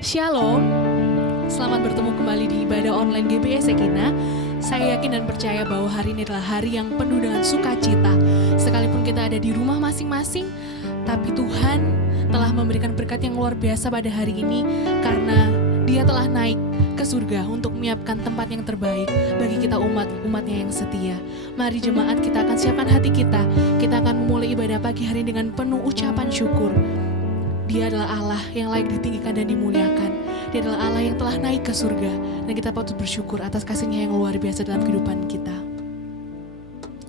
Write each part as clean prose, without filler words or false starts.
Shalom, selamat bertemu kembali di ibadah online GBS Sekina. Saya yakin dan percaya bahwa hari ini adalah hari yang penuh dengan sukacita. Sekalipun kita ada di rumah masing-masing, tapi Tuhan telah memberikan berkat yang luar biasa pada hari ini karena Dia telah naik ke surga untuk menyiapkan tempat yang terbaik bagi kita umatnya yang setia. Mari jemaat, kita akan siapkan hati kita. Kita akan memulai ibadah pagi hari ini dengan penuh ucapan syukur. Dia adalah Allah yang layak ditinggikan dan dimuliakan. Dia adalah Allah yang telah naik ke surga. Dan kita patut bersyukur atas kasih-Nya yang luar biasa dalam kehidupan kita.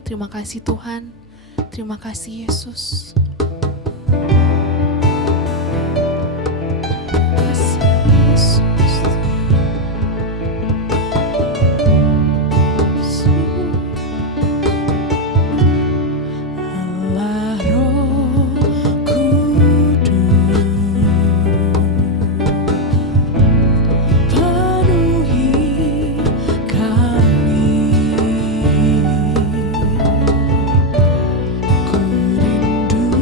Terima kasih Tuhan. Terima kasih Yesus. Ku rindu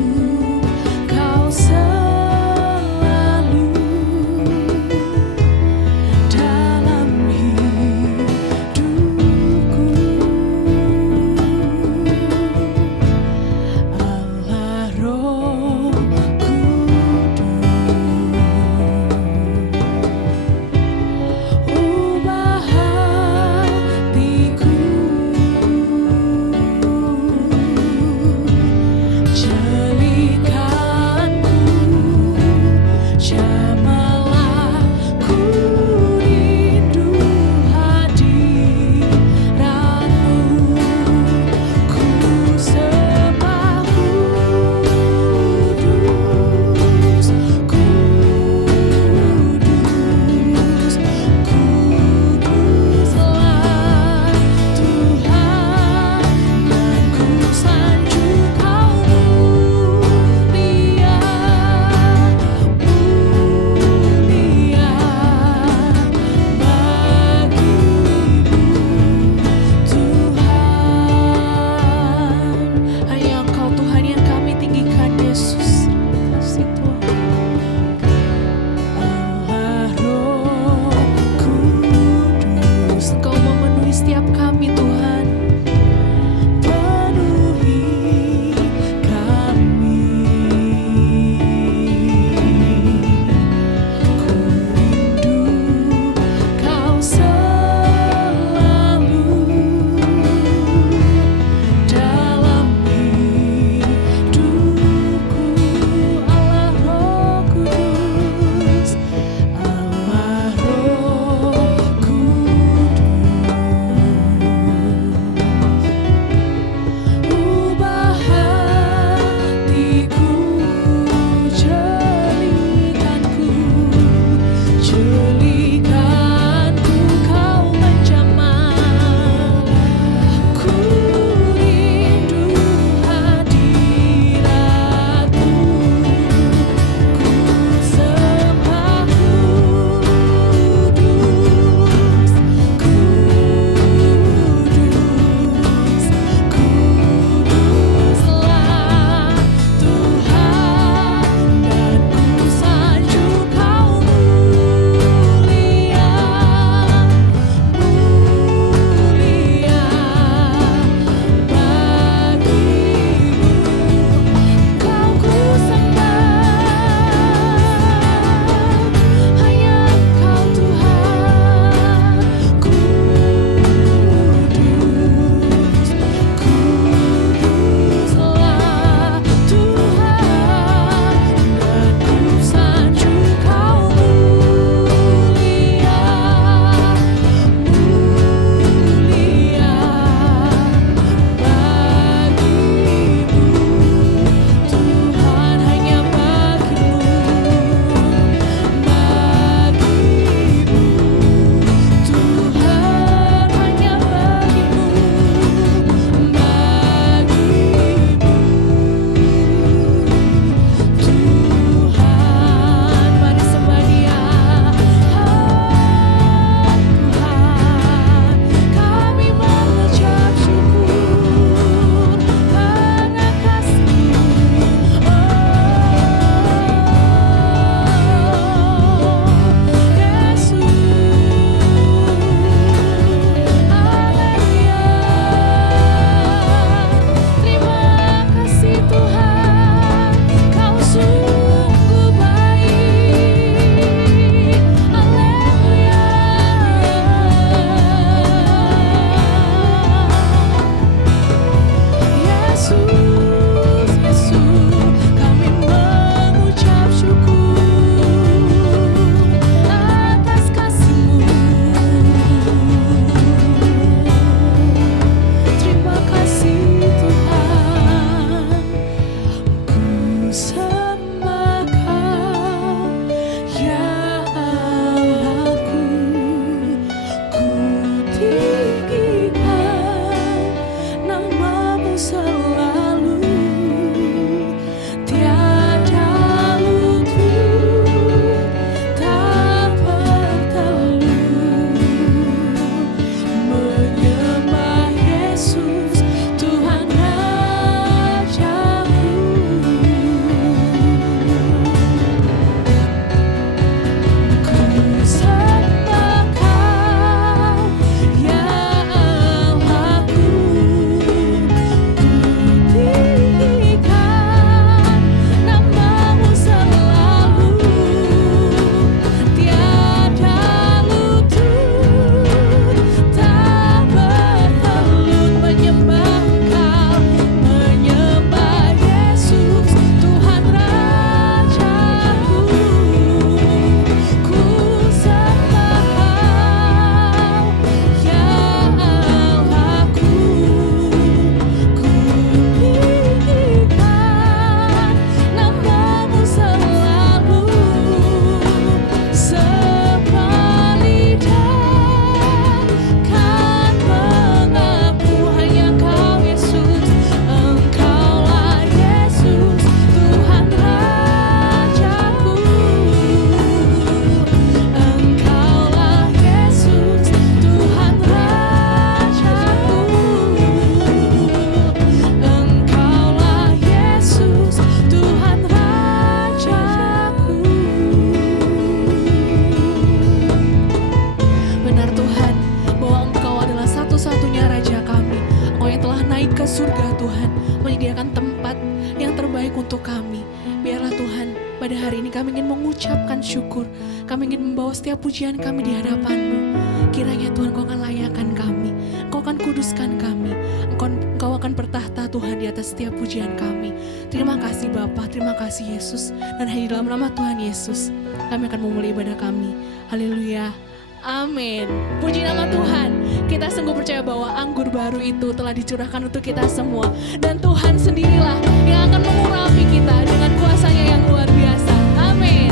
surga Tuhan, menyediakan tempat yang terbaik untuk kami. Biarlah Tuhan, pada hari ini kami ingin mengucapkan syukur, kami ingin membawa setiap pujian kami di hadapan-Mu. Kiranya Tuhan Kau akan layakkan kami, Kau akan kuduskan kami, Engkau akan bertahta Tuhan di atas setiap pujian kami. Terima kasih Bapa, terima kasih Yesus, dan hanya dalam nama Tuhan Yesus kami akan memulai ibadah kami. Haleluya. Amin. Puji nama Tuhan. Kita sungguh percaya bahwa anggur baru itu telah dicurahkan untuk kita semua. Dan Tuhan sendirilah yang akan mengurapi kita dengan kuasa-Nya yang luar biasa. Amin.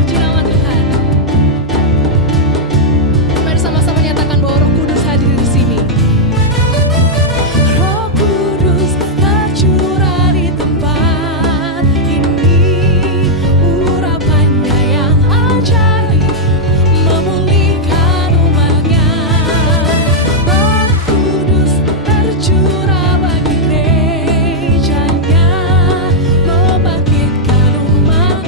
Puji nama Tuhan. Mari sama-sama nyatakan bahwa Roh Kudus hadir di sini. Roh Kudus tercurah di tempat ini. Urapannya yang ajaib memulihkan umatnya. Roh Kudus tercurah bagi gerejanya, membangkitkan umat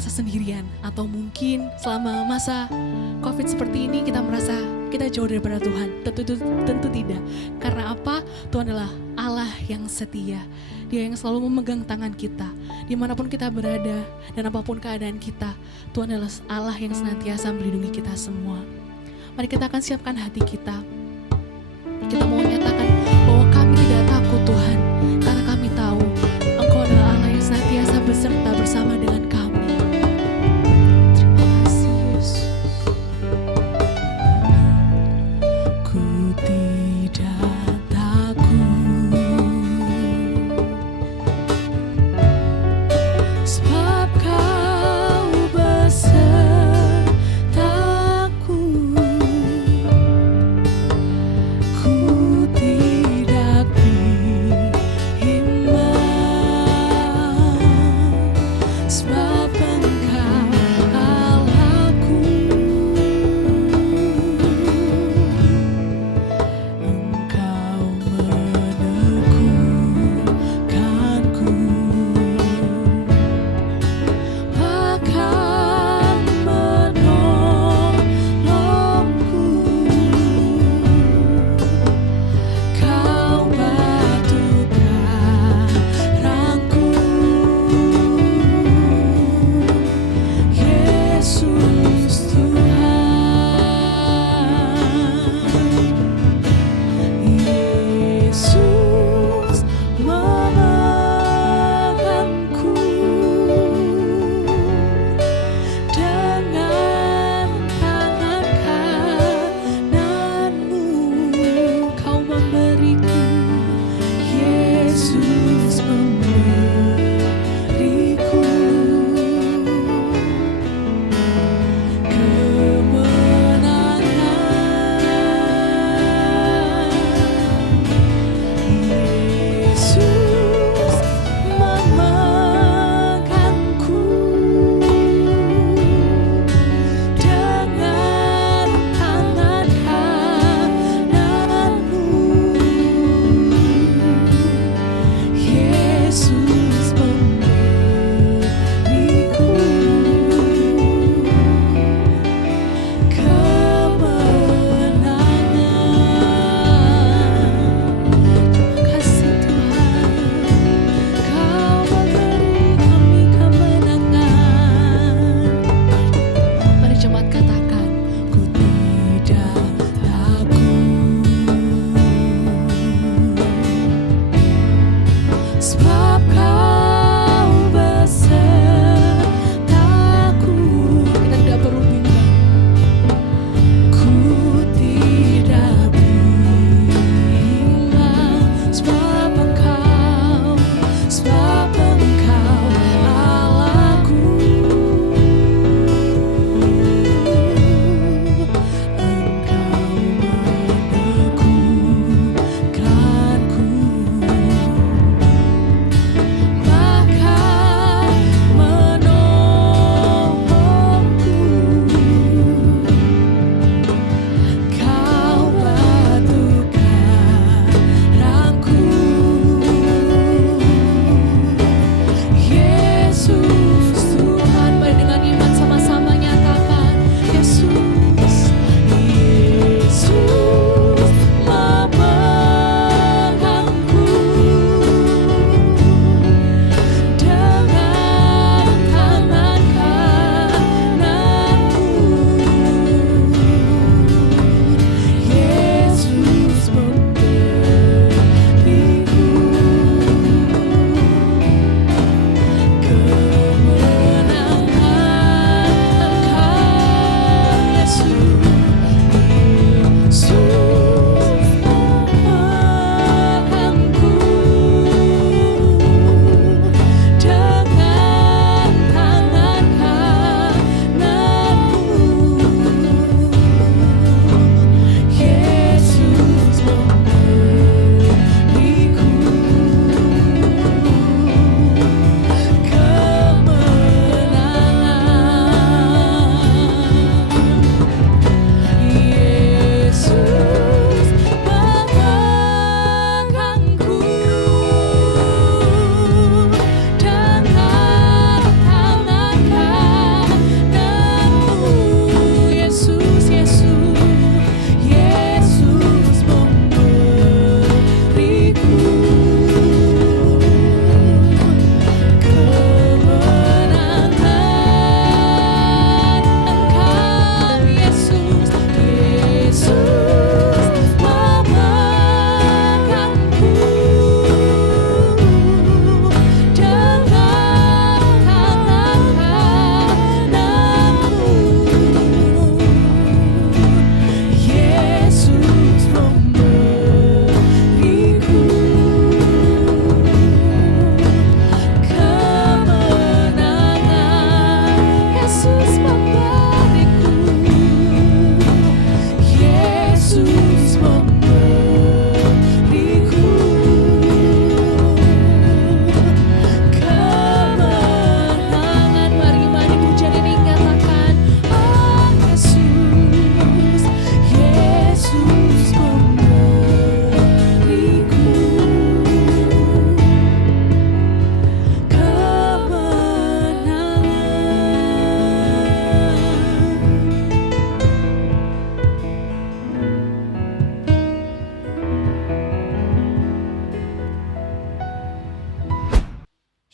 merasa sendirian, atau mungkin selama masa COVID seperti ini kita merasa kita jauh daripada Tuhan. Tentu tidak. Karena apa? Tuhan adalah Allah yang setia. Dia yang selalu memegang tangan kita dimanapun kita berada dan apapun keadaan kita. Tuhan adalah Allah yang senantiasa melindungi kita semua. Mari kita akan siapkan hati kita. Kita mau nyatakan bahwa kami tidak takut Tuhan, karena kami tahu Engkau adalah Allah yang senantiasa beserta bersama dengan kami. Terima kasih Yesus. Ku tidak takut, sebab Kau besertaku. Ku tidak bimbang, sebab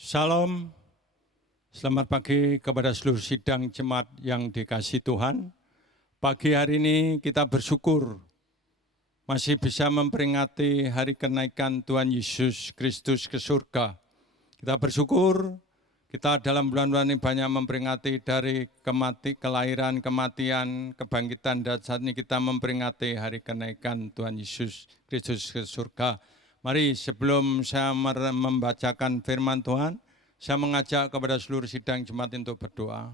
Salam, selamat pagi kepada seluruh sidang jemaat yang dikasihi Tuhan. Pagi hari ini kita bersyukur masih bisa memperingati hari kenaikan Tuhan Yesus Kristus ke surga. Kita bersyukur kita dalam bulan-bulan ini banyak memperingati dari kelahiran, kematian, kebangkitan, dan saat ini kita memperingati hari kenaikan Tuhan Yesus Kristus ke surga. Mari sebelum saya membacakan firman Tuhan, saya mengajak kepada seluruh sidang jemaat untuk berdoa.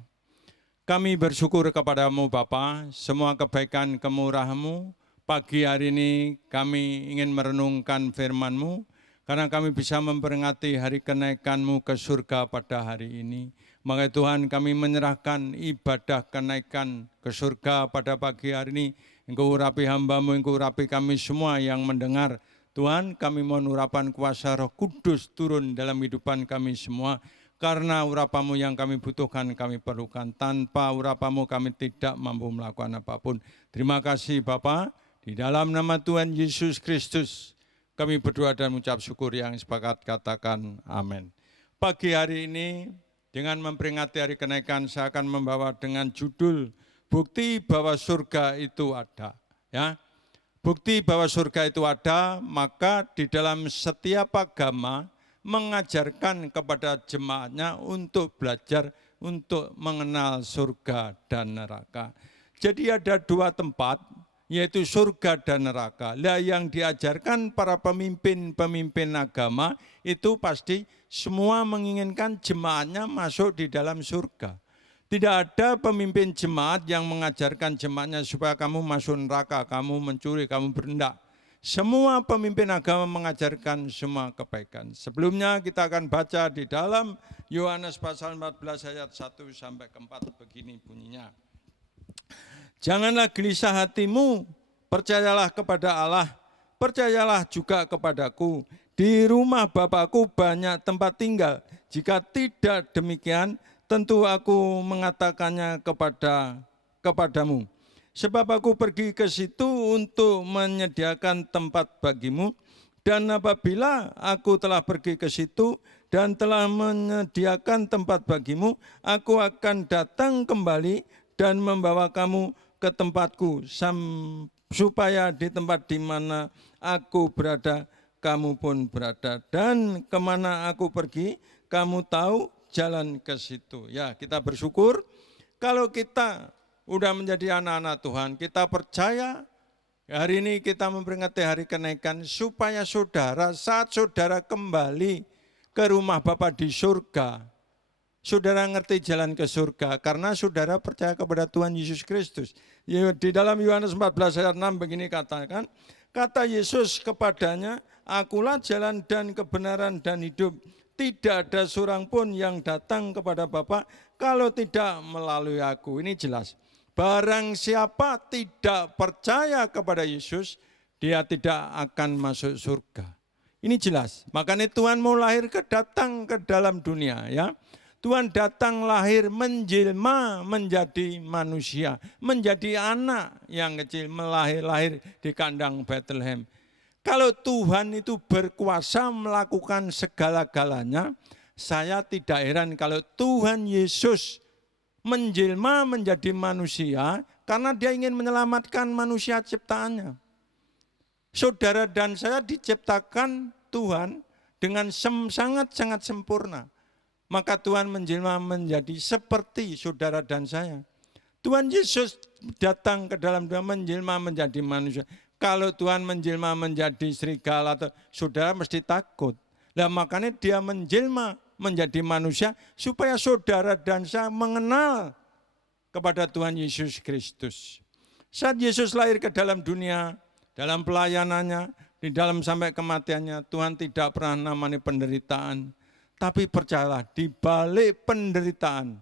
Kami bersyukur kepadamu Bapa, semua kebaikan kemurahan-Mu. Pagi hari ini kami ingin merenungkan firman-Mu, karena kami bisa memperingati hari kenaikan-Mu ke surga pada hari ini. Maka Tuhan, kami menyerahkan ibadah kenaikan ke surga pada pagi hari ini. Engkau urapi hamba-Mu, Engkau urapi kami semua yang mendengar. Tuhan, kami mohon urapan kuasa Roh Kudus turun dalam kehidupan kami semua. Karena urapan-Mu yang kami butuhkan, kami perlukan. Tanpa urapan-Mu kami tidak mampu melakukan apapun. Terima kasih Bapa. Di dalam nama Tuhan Yesus Kristus, kami berdoa dan mengucap syukur yang sepakat katakan amin. Pagi hari ini, dengan memperingati hari kenaikan, saya akan membawa dengan judul Bukti bahwa surga itu ada. Ya. Bukti bahwa surga itu ada, maka di dalam setiap agama mengajarkan kepada jemaatnya untuk belajar, untuk mengenal surga dan neraka. Jadi ada dua tempat, yaitu surga dan neraka. Lah yang diajarkan para pemimpin agama itu pasti semua menginginkan jemaatnya masuk di dalam surga. Tidak ada pemimpin jemaat yang mengajarkan jemaatnya supaya kamu masuk neraka, kamu mencuri, kamu berendak. Semua pemimpin agama mengajarkan semua kebaikan. Sebelumnya kita akan baca di dalam Yohanes pasal 14 ayat 1 sampai 4 begini bunyinya. Janganlah gelisah hatimu, percayalah kepada Allah, percayalah juga kepadaku. Di rumah Bapakku banyak tempat tinggal. Jika tidak demikian, tentu aku mengatakannya kepadamu. Sebab aku pergi ke situ untuk menyediakan tempat bagimu, dan apabila aku telah pergi ke situ dan telah menyediakan tempat bagimu, aku akan datang kembali dan membawa kamu ke tempatku, supaya di tempat di mana aku berada, kamu pun berada. Dan kemana aku pergi, kamu tahu jalan ke situ. Ya, kita bersyukur kalau kita udah menjadi anak-anak Tuhan, kita percaya hari ini kita memperingati hari kenaikan supaya saudara, saat saudara kembali ke rumah Bapa di surga, saudara ngerti jalan ke surga karena saudara percaya kepada Tuhan Yesus Kristus. Di dalam Yohanes 14 ayat 6 begini katakan, kata Yesus kepadanya, akulah jalan dan kebenaran dan hidup. Tidak ada seorang pun yang datang kepada Bapa kalau tidak melalui aku. Ini jelas. Barang siapa tidak percaya kepada Yesus, dia tidak akan masuk surga. Ini jelas. Makanya Tuhan mau datang ke dalam dunia, ya. Tuhan datang lahir menjelma menjadi manusia, menjadi anak yang kecil, lahir di kandang Bethlehem. Kalau Tuhan itu berkuasa melakukan segala-galanya, saya tidak heran kalau Tuhan Yesus menjelma menjadi manusia karena dia ingin menyelamatkan manusia ciptaannya. Saudara dan saya diciptakan Tuhan dengan sangat-sangat sempurna. Maka Tuhan menjelma menjadi seperti saudara dan saya. Tuhan Yesus datang ke dalam dunia menjelma menjadi manusia. Kalau Tuhan menjelma menjadi serigala, saudara mesti takut. Nah, makanya dia menjelma menjadi manusia supaya saudara dan saya mengenal kepada Tuhan Yesus Kristus. Saat Yesus lahir ke dalam dunia, dalam pelayanannya, di dalam sampai kematiannya, Tuhan tidak pernah namanya penderitaan. Tapi percayalah, di balik penderitaan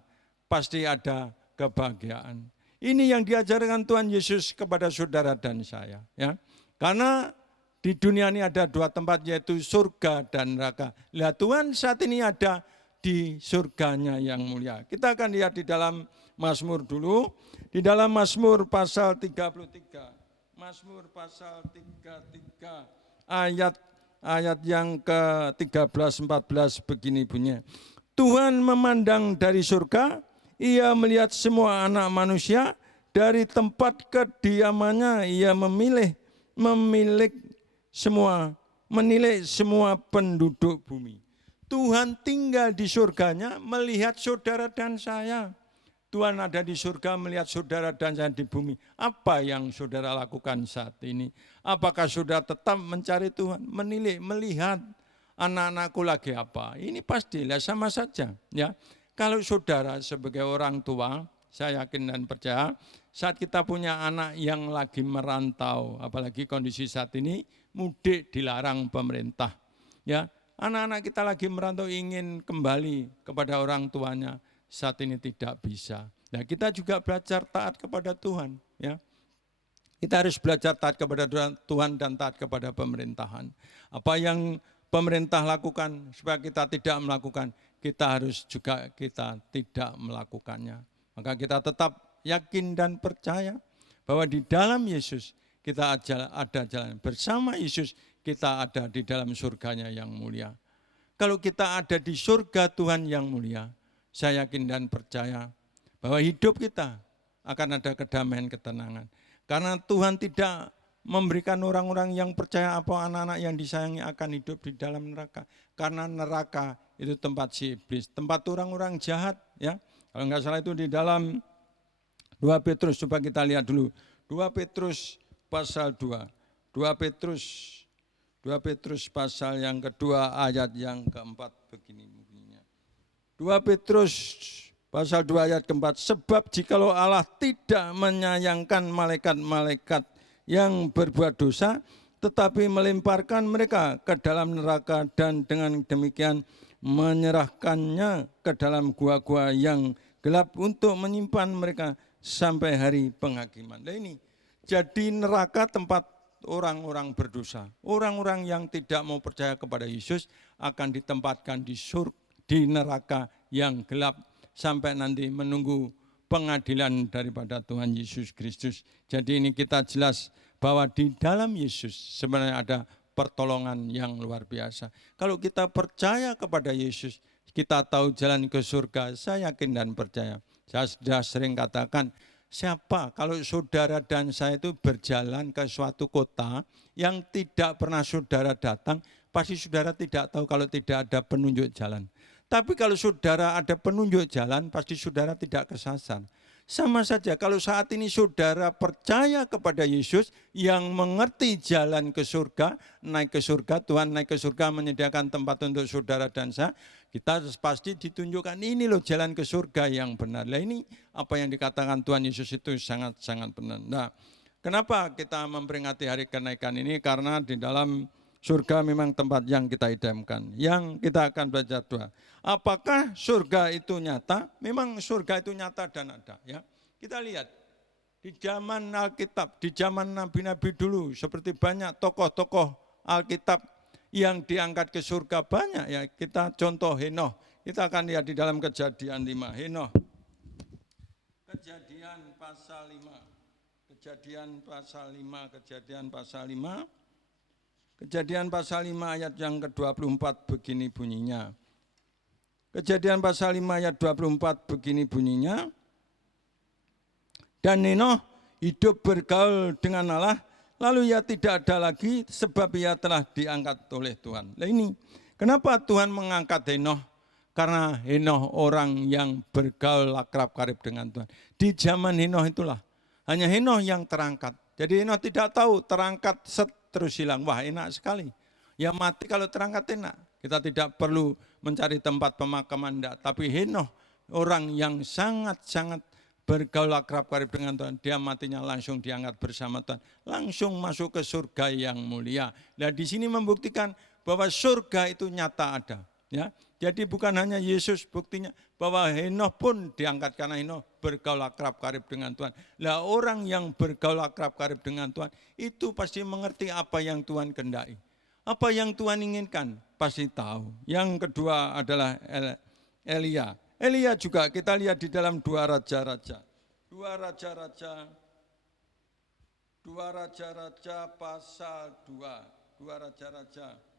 pasti ada kebahagiaan. Ini yang diajarkan Tuhan Yesus kepada saudara dan saya. Ya. Karena di dunia ini ada dua tempat, yaitu surga dan neraka. Lihat, Tuhan saat ini ada di surganya yang mulia. Kita akan lihat di dalam Mazmur dulu. Di dalam Mazmur pasal 33. Mazmur pasal 33 ayat ayat yang ke-13-14 begini bunyinya. Tuhan memandang dari surga, ia melihat semua anak manusia, dari tempat kediamannya ia menilik semua penduduk bumi. Tuhan tinggal di surganya melihat saudara dan saya. Tuhan ada di surga melihat saudara dan saya di bumi. Apa yang saudara lakukan saat ini? Apakah saudara tetap mencari Tuhan, menilik, melihat anak-anakku lagi apa? Ini pastilah sama saja. Ya, kalau saudara sebagai orang tua, saya yakin dan percaya, saat kita punya anak yang lagi merantau, apalagi kondisi saat ini, mudik dilarang pemerintah. Ya, anak-anak kita lagi merantau ingin kembali kepada orang tuanya. Saat ini tidak bisa. Nah, kita juga belajar taat kepada Tuhan. Ya, kita harus belajar taat kepada Tuhan dan taat kepada pemerintahan. Apa yang pemerintah lakukan supaya kita tidak melakukan, kita harus juga tidak melakukannya. Maka kita tetap yakin dan percaya bahwa di dalam Yesus kita ada jalan. Bersama Yesus kita ada di dalam surganya yang mulia. Kalau kita ada di surga Tuhan yang mulia, saya yakin dan percaya bahwa hidup kita akan ada kedamaian, ketenangan. Karena Tuhan tidak memberikan orang-orang yang percaya apa anak-anak yang disayangi akan hidup di dalam neraka. Karena neraka itu tempat si iblis, tempat orang-orang jahat. Ya, kalau enggak salah itu di dalam 2 Petrus, coba kita lihat dulu. 2 Petrus pasal 2. 2 Petrus pasal yang kedua ayat yang keempat begini. 2 Petrus pasal 2 ayat keempat, sebab jikalau Allah tidak menyayangkan malaikat-malaikat yang berbuat dosa, tetapi melemparkan mereka ke dalam neraka dan dengan demikian menyerahkannya ke dalam gua-gua yang gelap untuk menyimpan mereka sampai hari penghakiman. Nah ini, jadi neraka tempat orang-orang berdosa, orang-orang yang tidak mau percaya kepada Yesus akan ditempatkan di neraka yang gelap sampai nanti menunggu pengadilan daripada Tuhan Yesus Kristus. Jadi ini kita jelas bahwa di dalam Yesus sebenarnya ada pertolongan yang luar biasa. Kalau kita percaya kepada Yesus, kita tahu jalan ke surga, saya yakin dan percaya. Saya sudah sering katakan, siapa kalau saudara dan saya itu berjalan ke suatu kota yang tidak pernah saudara datang, pasti saudara tidak tahu kalau tidak ada penunjuk jalan. Tapi kalau saudara ada penunjuk jalan, pasti saudara tidak kesasar. Sama saja kalau saat ini saudara percaya kepada Yesus yang mengerti jalan ke surga, naik ke surga, Tuhan naik ke surga menyediakan tempat untuk saudara dan saya, kita pasti ditunjukkan ini loh jalan ke surga yang benar. Nah ini apa yang dikatakan Tuhan Yesus itu sangat-sangat benar. Nah, kenapa kita memperingati hari kenaikan ini? Karena di dalam surga memang tempat yang kita idamkan, yang kita akan belajar doa. Apakah surga itu nyata? Memang surga itu nyata dan ada. Ya, kita lihat di zaman Alkitab, di zaman nabi-nabi dulu, seperti banyak tokoh-tokoh Alkitab yang diangkat ke surga banyak. Ya, kita contoh Henoh. Kita akan lihat di dalam Kejadian 5. Henoh. Kejadian pasal 5. Kejadian pasal 5. Kejadian pasal 5 ayat yang ke-24 begini bunyinya. Kejadian pasal 5 ayat 24 begini bunyinya. Dan Henoh hidup bergaul dengan Allah, lalu ia tidak ada lagi sebab ia telah diangkat oleh Tuhan. Nah ini, kenapa Tuhan mengangkat Henoh? Karena Henoh orang yang bergaul akrab karib dengan Tuhan. Di zaman Henoh itulah, hanya Henoh yang terangkat. Jadi Henoh tidak tahu terangkat terus hilang. Wah enak sekali. Ya mati kalau terangkat enak. Kita tidak perlu mencari tempat pemakaman enggak. Tapi Henoh orang yang sangat-sangat bergaul akrab karib dengan Tuhan. Dia matinya langsung diangkat bersama Tuhan. Langsung masuk ke surga yang mulia. Nah di sini membuktikan bahwa surga itu nyata ada. Ya, jadi bukan hanya Yesus, buktinya bahwa Henoh pun diangkat karena Henoh bergaul akrab karib dengan Tuhan. Lah orang yang bergaul akrab karib dengan Tuhan itu pasti mengerti apa yang Tuhan kehendaki. Apa yang Tuhan inginkan pasti tahu. Yang kedua adalah Elia. Elia juga kita lihat di dalam 2 Raja-Raja. 2 Raja-Raja pasal 2. 2 Raja-Raja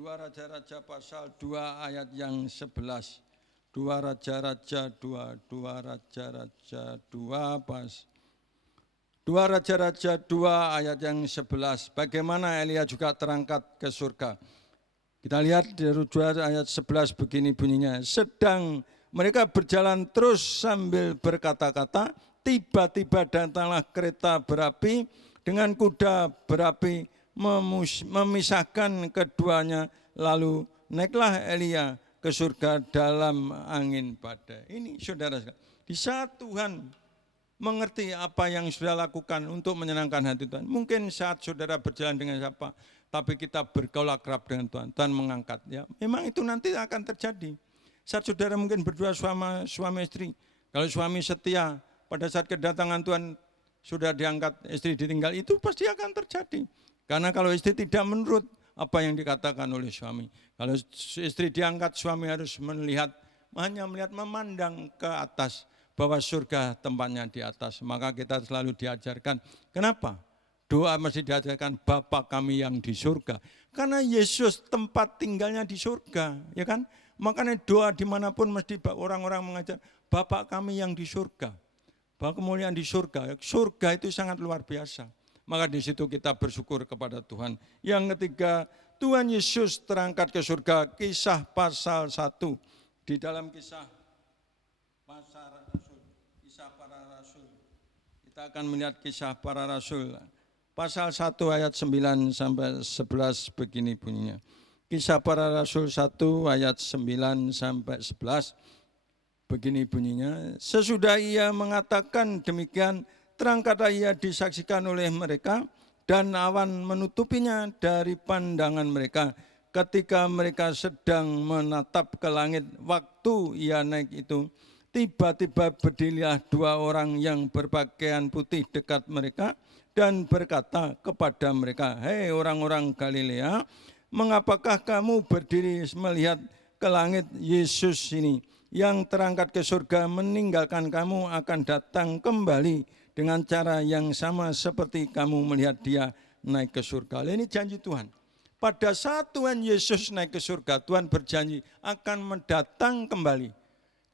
2 Raja-Raja pasal 2 ayat yang 11. 2 Raja-Raja 2, 2 Raja-Raja 2 2 Raja-Raja 2 ayat yang 11. Bagaimana Elia juga terangkat ke surga. Kita lihat dari 2 ayat 11 begini bunyinya. Sedang mereka berjalan terus sambil berkata-kata, tiba-tiba datanglah kereta berapi dengan kuda berapi memisahkan keduanya, lalu naiklah Elia ke surga dalam angin badai. Ini saudara, di saat Tuhan mengerti apa yang saudara lakukan untuk menyenangkan hati Tuhan. Mungkin saat saudara berjalan dengan siapa, tapi kita bergaul akrab dengan Tuhan, Tuhan mengangkat. Ya, memang itu nanti akan terjadi. Saat saudara mungkin berdua suami istri, kalau suami setia, pada saat kedatangan Tuhan sudah diangkat, istri ditinggal, itu pasti akan terjadi. Karena kalau istri tidak menurut apa yang dikatakan oleh suami, kalau istri diangkat, suami harus hanya melihat memandang ke atas, bahwa surga tempatnya di atas. Maka kita selalu diajarkan, kenapa? Doa mesti diajarkan Bapa kami yang di surga. Karena Yesus tempat tinggalnya di surga, ya kan? Makanya doa dimanapun mesti orang-orang mengajar Bapa kami yang di surga. Bahwa kemuliaan di surga, surga itu sangat luar biasa. Maka di situ kita bersyukur kepada Tuhan. Yang ketiga, Tuhan Yesus terangkat ke surga, Kisah pasal 1. Di dalam Kisah para Rasul. Kita akan melihat Kisah para Rasul. Pasal 1 ayat 9 sampai 11 begini bunyinya. Kisah para Rasul 1 ayat 9 sampai 11 begini bunyinya. Sesudah ia mengatakan demikian, terangkatlah ia disaksikan oleh mereka dan awan menutupinya dari pandangan mereka. Ketika mereka sedang menatap ke langit waktu ia naik itu, tiba-tiba berdirilah 2 orang yang berpakaian putih dekat mereka dan berkata kepada mereka, hei orang-orang Galilea, mengapakah kamu berdiri melihat ke langit? Yesus ini yang terangkat ke surga meninggalkan kamu akan datang kembali dengan cara yang sama seperti kamu melihat dia naik ke surga. Ini janji Tuhan. Pada saat Tuhan Yesus naik ke surga, Tuhan berjanji akan mendatang kembali.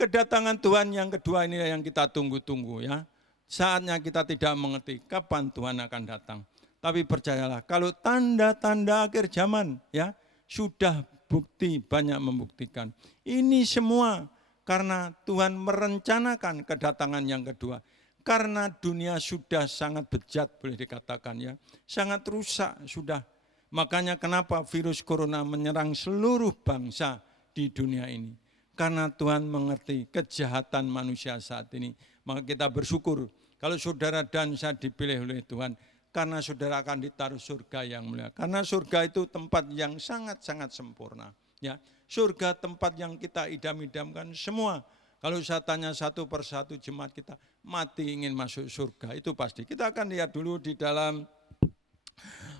Kedatangan Tuhan yang kedua ini yang kita tunggu-tunggu ya. Saatnya kita tidak mengerti kapan Tuhan akan datang. Tapi percayalah, kalau tanda-tanda akhir zaman ya sudah bukti banyak membuktikan. Ini semua karena Tuhan merencanakan kedatangan yang kedua. Karena dunia sudah sangat bejat boleh dikatakan ya. Sangat rusak sudah. Makanya kenapa virus corona menyerang seluruh bangsa di dunia ini. Karena Tuhan mengerti kejahatan manusia saat ini. Maka kita bersyukur kalau saudara dan saya dipilih oleh Tuhan. Karena saudara akan ditaruh surga yang mulia. Karena surga itu tempat yang sangat-sangat sempurna. Ya, surga tempat yang kita idam-idamkan semua. Kalau saya tanya satu persatu jemaat kita, mati ingin masuk surga, itu pasti. Kita akan lihat dulu di dalam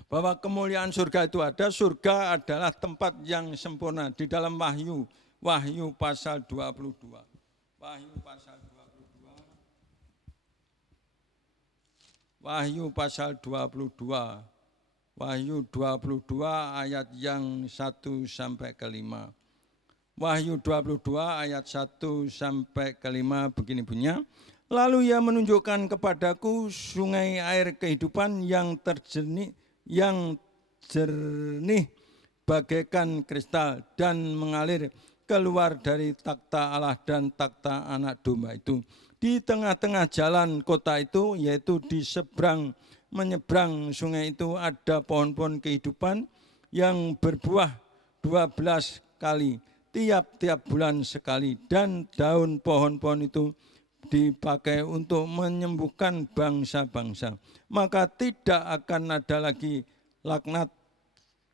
bahwa kemuliaan surga itu ada. Surga adalah tempat yang sempurna. Di dalam Wahyu pasal 22. Wahyu pasal 22. Wahyu pasal 22. Wahyu 22 ayat yang 1 sampai ke 5. Wahyu 22 ayat 1 sampai ke 5 begini bunyinya. Lalu ia menunjukkan kepadaku sungai air kehidupan yang jernih bagaikan kristal dan mengalir keluar dari takhta Allah dan takhta anak domba itu. Di tengah-tengah jalan kota itu, yaitu di menyeberang sungai itu ada pohon-pohon kehidupan yang berbuah 12 kali, tiap-tiap bulan sekali. Dan daun pohon-pohon itu dipakai untuk menyembuhkan bangsa-bangsa. Maka tidak akan ada lagi laknat.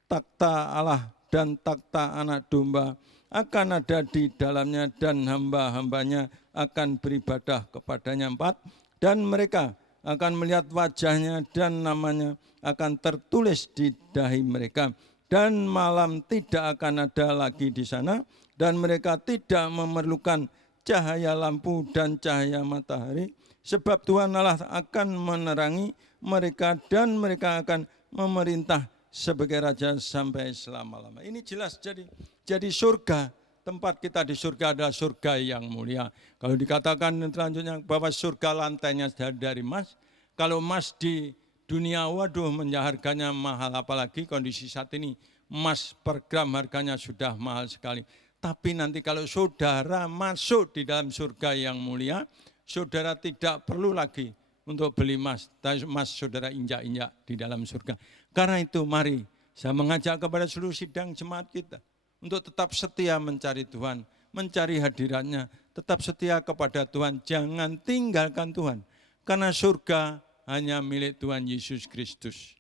Takhta Allah dan takhta anak domba akan ada di dalamnya dan hamba-hambanya akan beribadah kepadanya. 4. Dan mereka akan melihat wajahnya dan namanya akan tertulis di dahi mereka. Dan malam tidak akan ada lagi di sana dan mereka tidak memerlukan cahaya lampu dan cahaya matahari. Sebab Tuhan Allah akan menerangi mereka dan mereka akan memerintah sebagai Raja sampai selama-lama. Ini jelas jadi surga. Tempat kita di surga adalah surga yang mulia. Kalau dikatakan selanjutnya bahwa surga lantainya dari emas, kalau emas di dunia, waduh, harganya mahal, apalagi kondisi saat ini emas per gram harganya sudah mahal sekali. Tapi nanti kalau saudara masuk di dalam surga yang mulia, saudara tidak perlu lagi untuk beli emas. Emas saudara injak-injak di dalam surga. Karena itu mari saya mengajak kepada seluruh sidang jemaat kita untuk tetap setia mencari Tuhan, mencari hadiratnya, tetap setia kepada Tuhan, jangan tinggalkan Tuhan. Karena surga hanya milik Tuhan Yesus Kristus.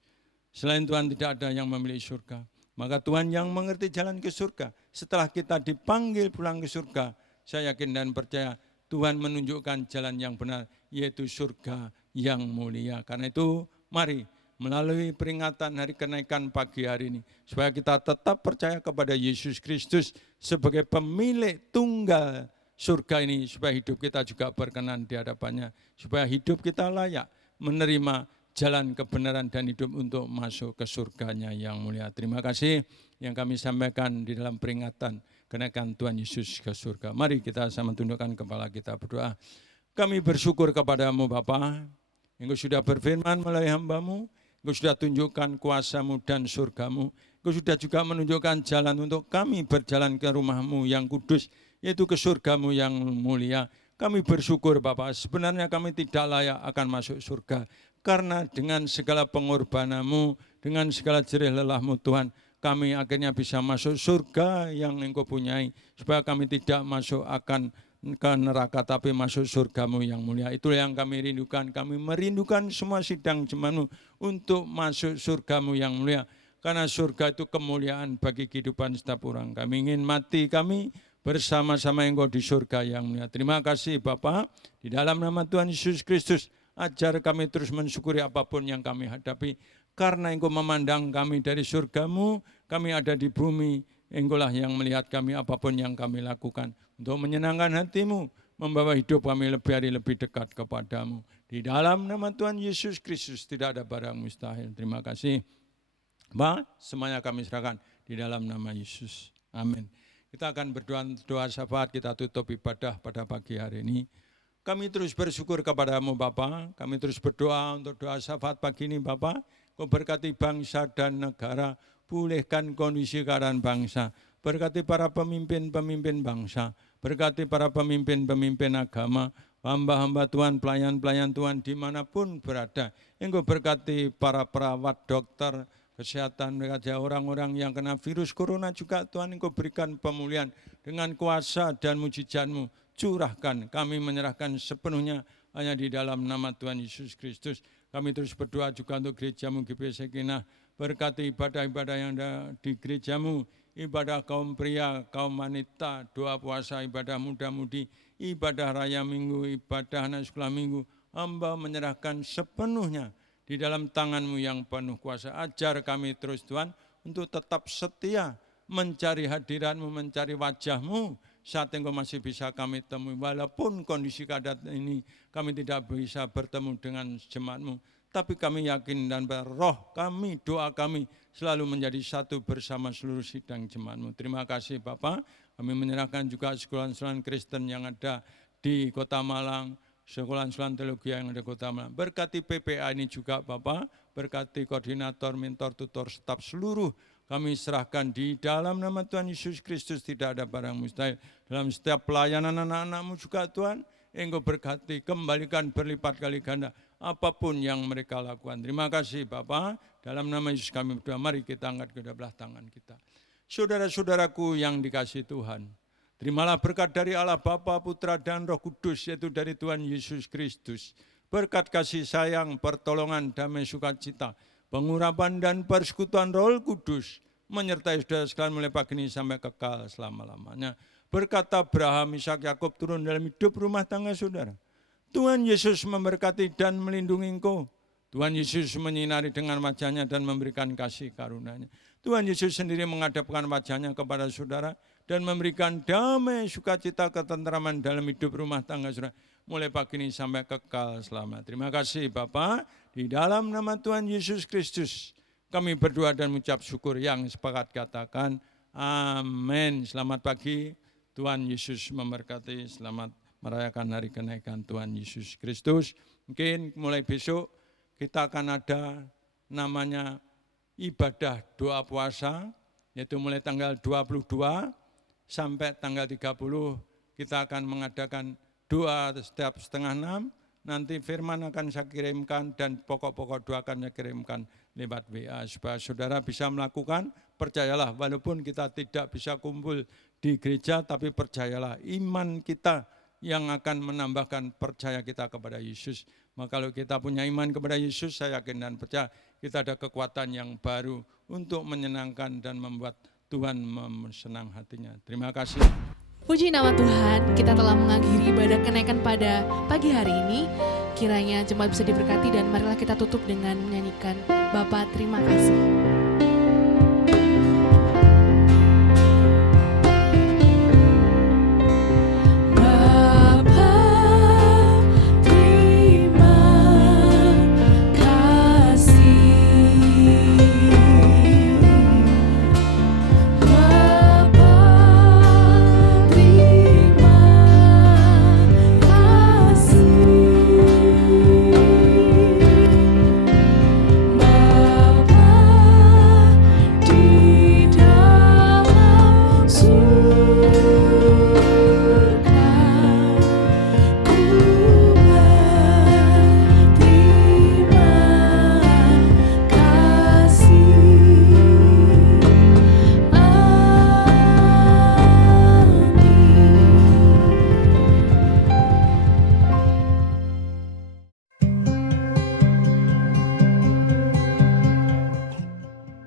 Selain Tuhan tidak ada yang memiliki surga. Maka Tuhan yang mengerti jalan ke surga. Setelah kita dipanggil pulang ke surga, saya yakin dan percaya Tuhan menunjukkan jalan yang benar, yaitu surga yang mulia. Karena itu mari melalui peringatan hari kenaikan pagi hari ini, supaya kita tetap percaya kepada Yesus Kristus sebagai pemilik tunggal surga ini, supaya hidup kita juga berkenan di hadapannya, supaya hidup kita layak menerima jalan kebenaran dan hidup untuk masuk ke surganya yang mulia. Terima kasih yang kami sampaikan di dalam peringatan kenaikan Tuhan Yesus ke surga. Mari kita sama tundukkan kepala kita berdoa. Kami bersyukur kepadamu Bapa, Engkau sudah berfirman melalui hamba-Mu, Engkau sudah tunjukkan kuasa-Mu dan surga-Mu, Engkau sudah juga menunjukkan jalan untuk kami berjalan ke rumah-Mu yang kudus, yaitu ke surga-Mu yang mulia. Kami bersyukur Bapak, sebenarnya kami tidak layak akan masuk surga, karena dengan segala pengorbanan-Mu, dengan segala jerih lelah-Mu Tuhan, kami akhirnya bisa masuk surga yang Engkau punyai, supaya kami tidak masuk akan ke neraka, tapi masuk surga-Mu yang mulia. Itulah yang kami rindukan. Kami merindukan semua sidang jemaat-Mu untuk masuk surga-Mu yang mulia. Karena surga itu kemuliaan bagi kehidupan setiap orang. Kami ingin mati kami bersama-sama Engkau di surga yang mulia. Terima kasih Bapa, di dalam nama Tuhan Yesus Kristus, ajar kami terus mensyukuri apapun yang kami hadapi. Karena Engkau memandang kami dari surga-Mu, kami ada di bumi, Engkaulah yang melihat kami apapun yang kami lakukan. Untuk menyenangkan hati-Mu, membawa hidup kami lebih hari lebih dekat kepada-Mu. Di dalam nama Tuhan Yesus Kristus tidak ada barang mustahil. Terima kasih. Pak, semuanya kami serahkan di dalam nama Yesus. Amin. Kita akan berdoa syafaat, kita tutup ibadah pada pagi hari ini. Kami terus bersyukur kepada-Mu Bapa, kami terus berdoa untuk doa syafaat pagi ini Bapa. Kau berkati bangsa dan negara, pulihkan kondisi keadaan bangsa. Berkati para pemimpin-pemimpin bangsa, berkati para pemimpin-pemimpin agama, hamba-hamba Tuhan, pelayan-pelayan Tuhan dimanapun berada. Engkau berkati para perawat, dokter, kesehatan, berkati orang-orang yang kena virus corona juga Tuhan, Engkau berikan pemulihan dengan kuasa dan mujizat-Mu. Curahkan, kami menyerahkan sepenuhnya hanya di dalam nama Tuhan Yesus Kristus. Kami terus berdoa juga untuk gereja-Mu GBI Shekinah, berkati ibadah-ibadah yang ada di gereja-Mu, ibadah kaum pria, kaum wanita, doa puasa, ibadah muda-mudi, ibadah raya minggu, ibadah anak sekolah minggu. Hamba menyerahkan sepenuhnya di dalam tangan-Mu yang penuh kuasa. Ajar kami terus Tuhan untuk tetap setia mencari hadirat-Mu, mencari wajah-Mu saat Engkau masih bisa kami temui. Walaupun kondisi keadaan ini kami tidak bisa bertemu dengan jemaat-Mu, tapi kami yakin dan roh kami, doa kami selalu menjadi satu bersama seluruh sidang jemaat-Mu. Terima kasih Bapak, kami menyerahkan juga sekolah-sekolah Kristen yang ada di Kota Malang, sekolah-sekolah teologi yang ada di Kota Malang. Berkati PPA ini juga Bapak, berkati koordinator, mentor, tutor, staf seluruh. Kami serahkan di dalam nama Tuhan Yesus Kristus, tidak ada barang mustahil. Dalam setiap pelayanan anak-anak-Mu juga Tuhan, Engkau berkati, kembalikan berlipat kali ganda apapun yang mereka lakukan. Terima kasih Bapa, dalam nama Yesus kami berdoa, mari kita angkat kedua belah tangan kita. Saudara-saudaraku yang dikasihi Tuhan, terimalah berkat dari Allah Bapa, Putra dan Roh Kudus, yaitu dari Tuhan Yesus Kristus. Berkat kasih sayang, pertolongan, damai sukacita, pengurapan dan persekutuan Roh Kudus menyertai saudara sekalian mulai pagi ini sampai kekal selama-lamanya. Berkata Abraham, Ishak, Yakub turun dalam hidup rumah tangga saudara. Tuhan Yesus memberkati dan melindungi engkau. Tuhan Yesus menyinari dengan wajahnya dan memberikan kasih karunia-Nya. Tuhan Yesus sendiri menghadapkan wajahnya kepada saudara dan memberikan damai, sukacita, ketentraman dalam hidup rumah tangga saudara. Mulai pagi ini sampai kekal selama. Terima kasih Bapa, di dalam nama Tuhan Yesus Kristus Kami berdoa dan mengucap syukur, yang sepakat katakan amin. Selamat pagi, Tuhan Yesus memberkati. Selamat merayakan hari kenaikan Tuhan Yesus Kristus. Mungkin mulai besok kita akan ada namanya ibadah doa puasa, yaitu mulai tanggal 22 sampai tanggal 30 kita akan mengadakan doa setiap setengah 6. Nanti firman akan saya kirimkan dan pokok-pokok doa akan saya kirimkan lewat WA supaya saudara bisa melakukan. Percayalah, walaupun kita tidak bisa kumpul di gereja, tapi percayalah iman kita yang akan menambahkan percaya kita kepada Yesus. Maka kalau kita punya iman kepada Yesus, saya yakin dan percaya kita ada kekuatan yang baru untuk menyenangkan dan membuat Tuhan senang hatinya. Terima kasih. Puji nama Tuhan, kita telah mengakhiri ibadah kenaikan pada pagi hari ini. Kiranya jemaat bisa diberkati dan marilah kita tutup dengan menyanyikan Bapa terima kasih.